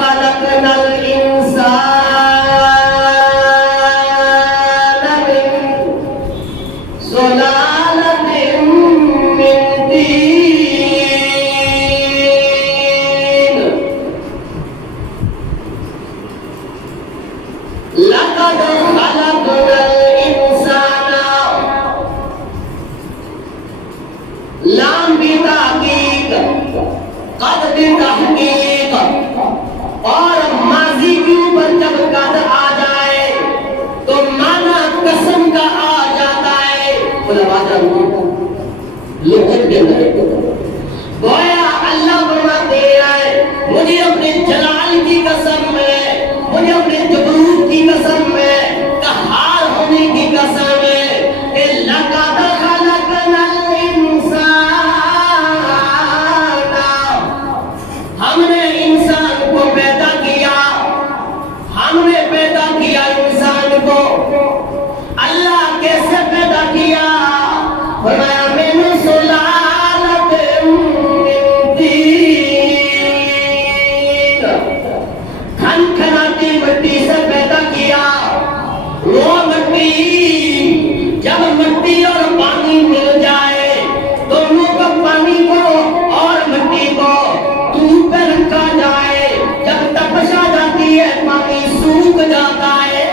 خلقنا الإنسان من سلالة من طين لقد خلقنا الإنسان لام بتحقیق قد بتحقیق اور ماضی کے اوپر جب قد آ جائے تو مانا قسم کا آ جاتا ہے. لغت کے اندر گویا اللہ فرماتے ہیں مجھے اپنے جلال کی قسم ہے، مجھے اپنے جبروت کی قسم ہے، قہار ہونے کی قسم ہے کہ لقد خلقنا الانسان، ہم نے انسان کو پیدا کیا، ہم نے پیدا کیا انسان کو. اللہ کیسے پیدا کیا؟ فرمایا من سلالۃ من طین، کھنکھناتی مٹی سے پیدا کیا. وہ مٹی جب مٹی اور پانی مل جائے دونوں کو، پانی کو اور مٹی کو دودھ پہ رکھا جائے، جب تپش آ جاتی ہے پانی سوکھ جاتا ہے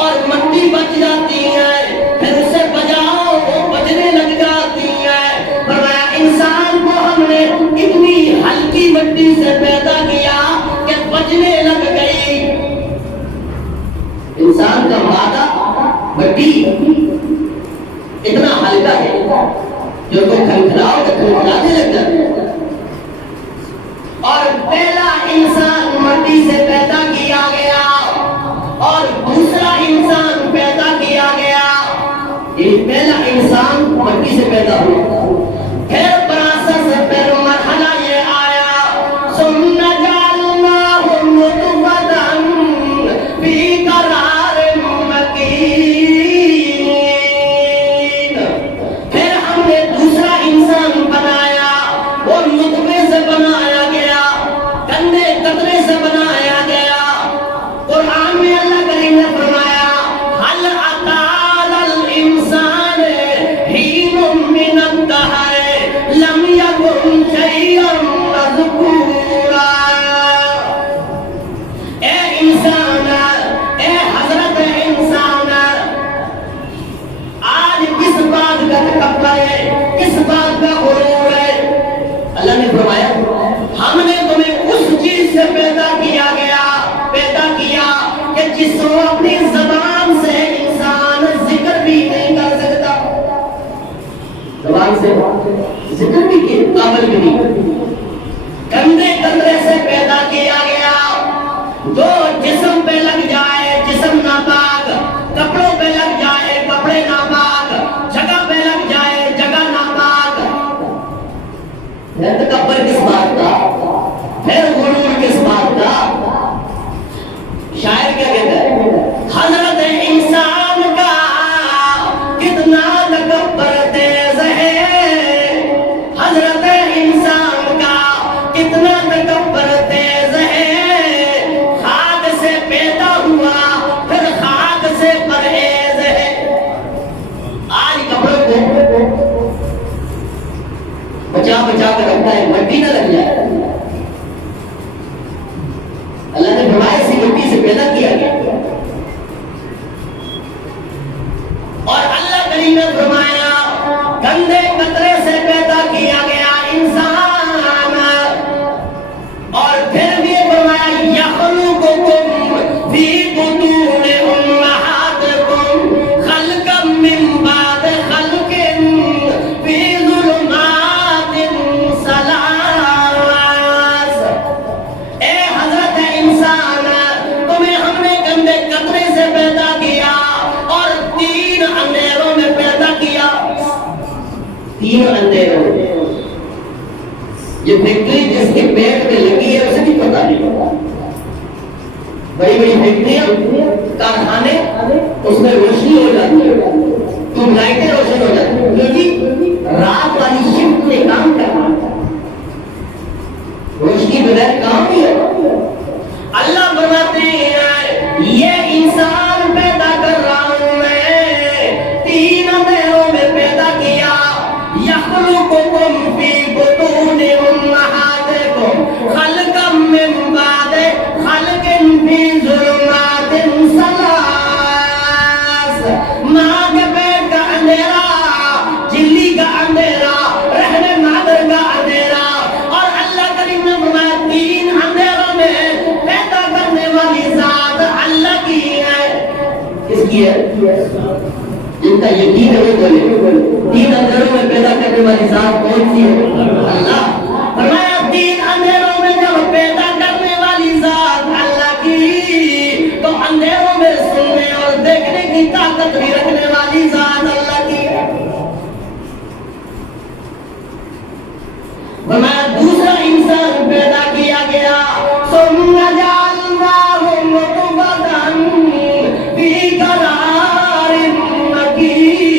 اور مٹی بچ جاتی ہے، پھر اسے بجاؤ وہ بجنے لگ جاتی ہے. فرمایا انسان کو ہم نے اتنی ہلکی مٹی سے پیدا کیا کہ بجنے لگ گئی. انسان کا مادہ مٹی اتنا ہلکا ہے جو کو کھنکھلاؤ تو کھنکھلانے لگ جاتا ہے. اور پہلا انسان مٹی سے پیدا کیا گیا اور دوسرا انسان پیدا کیا گیا. یہ پہلا انسان مٹی سے پیدا ہوا، پھر پراسس سے پھر مرحلہ یہ آیا ثم جعلناہ نطفۃ فی قرار مکین. پھر ہم نے دوسرا انسان بنایا، وہ نطفے سے بنایا گیا، گندے قطرے سے بنایا گیا. قرآن میں اللہ کریم نے فرمایا هل أتى على الإنسان حين من الدهر لم يكن شيئا مذكورا. اے انسان، اے حضرت انسان، آج کس بات کا تکبر ہے، کس بات کا غرور ہے؟ اللہ نے فرمایا ہم نے تمہیں اس چیز سے پیدا کیا کہ جس کو اپنی زبان سے انسان ذکر بھی نہیں کر سکتا، زبان سے ذکر بھی کی قابل بھی نہیں. گندے قطرے سے پیدا کیا گیا، جو جسم پہ لگ جائے جسم ناپاک، کپڑوں پہ لگ جائے کپڑے ناپاک، جگہ پہ لگ جائے جگہ ناپاک. تکبر کس بات کا، پھر غرور کس بات کا؟ شاعر کیا کہتا ہے حضرت انسان کا کتنا تکبر تیز ہے، حضرت انسان کا کتنا تکبر تیز ہے. خاک سے پیدا ہوا پھر خاک سے پرہیز ہے. آج کپڑوں کو بچا بچا کر رکھتا ہے مٹی نہ لگ جائے. اللہ نے فرمایا اسی مٹی سے پیدا کیا گیا. اور اللہ کریم نے فرمایا گندے قطرے سے پیدا کیا گیا انسان. اور پھر بھی فرمایا یخلقکم فی بطون امہاتکم خلقا من بعد خلق فی ظلمات ثلاث. اے حضرت انسان، تمہیں ہم نے گندے قطرے سے پیدا کیا اور 3 اندھیروں میں پیدا کیا. 3 اندھیروں. یہ فیکٹری جس کے پیٹ میں لگی ہے اسے بھی پتا نہیں. بڑی بڑی فیکٹریاں، کارخانے، اس میں روشنی ہو جاتی ہے، ٹیوب لائٹیں روشن ہو جاتی ہیں. یہ جی رات والی شفٹ میں کام کرنا، روشنی بغیر کام نہیں ہے. کی ہے؟ جن کا یقین ہے وہ بولے تین اندھیروں میں پیدا کرنے والی ذات کون سی ہے؟ اللہ۔ فرمایا تین اندھیروں میں جب پیدا کرنے والی ذات اللہ کی، تو اندھیروں میں سننے اور دیکھنے کی طاقت بھی رکھنے والی ذات اللہ کی۔ فرمایا دوسرا انسان پیدا کیا گیا، ثم جعلناہ نطفۃ فی قرار مکین۔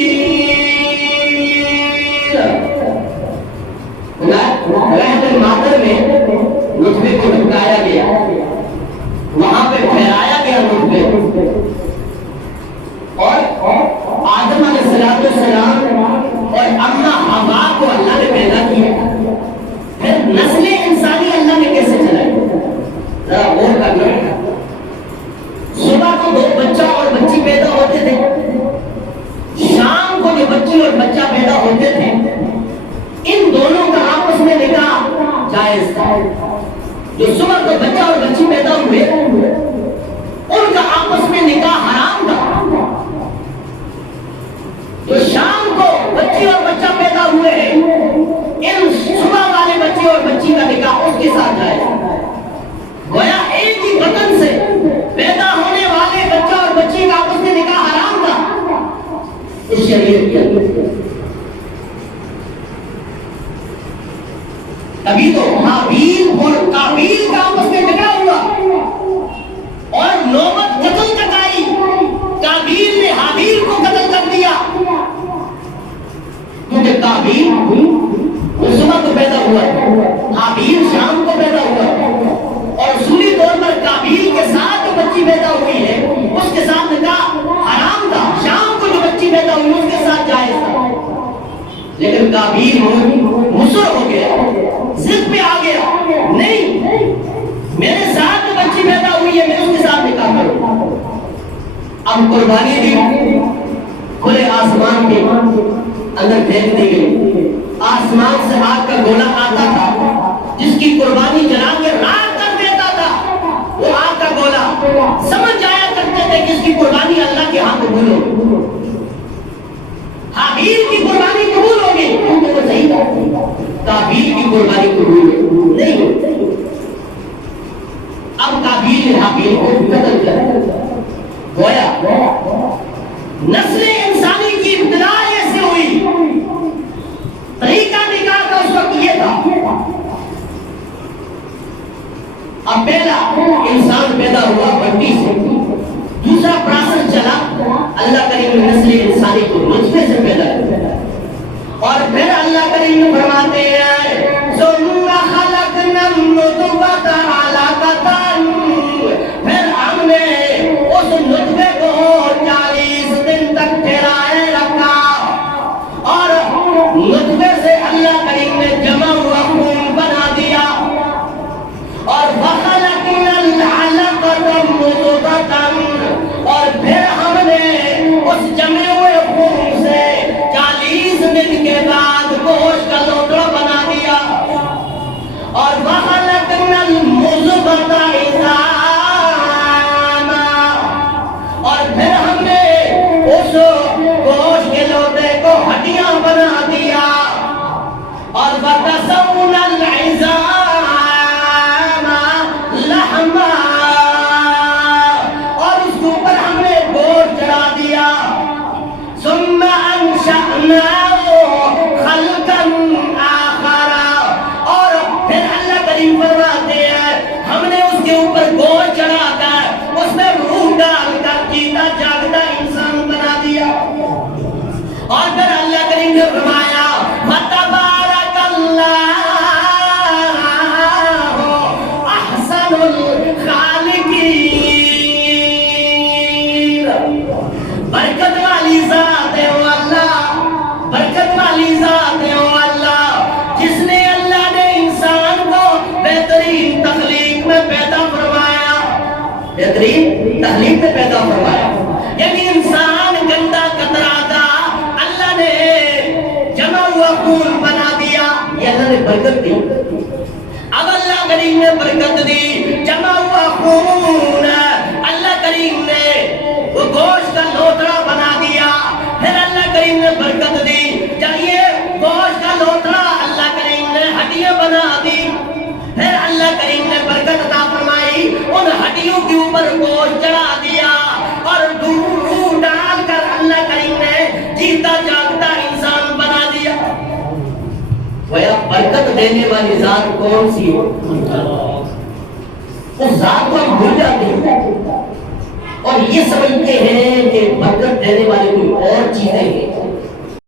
رحم المادر میں نطفے کو ڈھکایا گیا، وہاں پہ پھیلایا گیا نطفے، اور آدم علیہ السلام اور اماں حوا کو اللہ نے پیدا کیا۔ پھر نسل انسانی اللہ نے کیسے چلائی؟ ذرا غور کرنا۔ صبح کو دو بچہ اور بچی پیدا ہوتے تھے، شام کو جو بچی اور بچہ پیدا ہوتے تھے، ان دونوں کا آپس میں نکاح جائز تھا۔ جو صبح کو بچہ اور بچی پیدا ہوئے ان کا آپس میں نکاح حرام تھا۔ جو شام کو بچی اور بچہ پیدا ہوئے ہیں، ان صبح والے بچے اور بچی کا نکاح اس کے ساتھ جائے۔ گویا ایک ہی وطن سے پیدا ہونے والے بچہ اور بچی کا آپس میں نکاح حرام تھا اس شریعت کے اندر۔ ابھی تو حابیل اور قابیل کا آپس میں نکاح ہوا اور نوبت قتل تک آئی۔ قابیل نے حابیل کو قتل کر دیا، کیونکہ قابیل وہ صبح کو پیدا ہوا، حابیل شام کو پیدا ہوا، اور اصولی طور پر قابیل کے ساتھ جو بچی پیدا ہوئی ہے اس کے ساتھ نکاح حرام تھا۔ شام کو جو بچی پیدا ہوئی اس کے ساتھ جائز تھا، لیکن قابیل مصر ہو گیا، ضد پہ آ گیا، نہیں میرے ساتھ جو بچی پیدا ہوئی ہے میں اس کے ساتھ نکاح کروں۔ اب قربانی دی کھلے آسمان کے اندر پھینک دی گئی۔ آسمان سے آگ کا گولا آتا تھا، جس کی قربانی جلا کے راکھ کر دیتا تھا۔ وہ آگ کا گولا سمجھ جایا کرتے تھے کہ اس کی قربانی اللہ کے ہاں قبول ہوگی۔ حابیل کی قربانی قبول ہوگی کیونکہ وہ صحیح تھا، قابیل کی قربانی قبول نہیں ہوگی۔ اب قابیل نے حابیل کو قتل کر گویا نسل انسانی کی ابتدا ایسے ہوئی۔ طریقہ نکاح کا اس وقت یہ تھا، اب پہلا انسان پیدا ہوا مٹی سے، دوسرا پروسیس چلا، اللہ کریم نے نسل انسانی کو نطفے سے پیدا کیا، اور پھر اللہ کریم نے فرماتے ہیں ثم خلقنا النطفۃ علقۃ، پھر ہم نے اس نطفے کو 40 دن تک ٹھہرائے رکھا، اور نطفے سے اللہ کریم نے جمع ہوا خون بنا دیا، اور وَخَلَقْنَا الْعَلَقَةَ مُضْغَةً، اور پھر ہم نے اس جمے ہوئے خون سے 40 دن کے بعد گوشت کا لوتھڑا بنا دیا، اور وَخَلَقْنَا الْمُضْغَةَ عِظَامًا، اور پھر ہم نے اس گوشت کے لوتھڑے کو ہڈیاں بنا دیا، اور وَكَسَوْنَا الْعِظَامَ لَحْمًا، اور اس کے اوپر ہم نے گوشت چڑھا دیا، ثُمَّ أَنشَأْنَاهُ خَلْقًا آخَرَ، اور پھر اللہ کریم فرماتے ہیں ہم نے اس کے اوپر گوشت چڑھا کر اس میں روح ڈال کر جیتا جاگتا انسان بنا دیا، اور پھر اللہ کریم نے فرمایا فَتَبَارَكَ اللَّهُ أَحْسَنُ الْخَالِقِينَ، برکت والی ذات ہے وہ اللہ، برکت والی ذات ہے وہ اللہ، جس نے اللہ نے انسان کو بہترین تخلیق میں پیدا فرمایا، بہترین تخلیق میں پیدا فرمایا، یعنی انسان گندا قطرہ تھا، اللہ نے جمع ہوا خون بنا دیا، یہ اللہ نے برکت دی۔ اب اللہ کریم نے برکت دی، جمع ہوا خون، اللہ کریم نے وہ گوشت کا لوتھڑا ہڈیوں کے اوپر گوشت چڑھا دیا اور روح ڈال کر اللہ کریم نے جیتا جاگتا انسان بنا دیا. گویا برکت دینے والی ذات کون سی ہو؟ اس ذات کو ہم بھول جاتے ہیں اور یہ سمجھتے ہیں کہ برکت دینے والی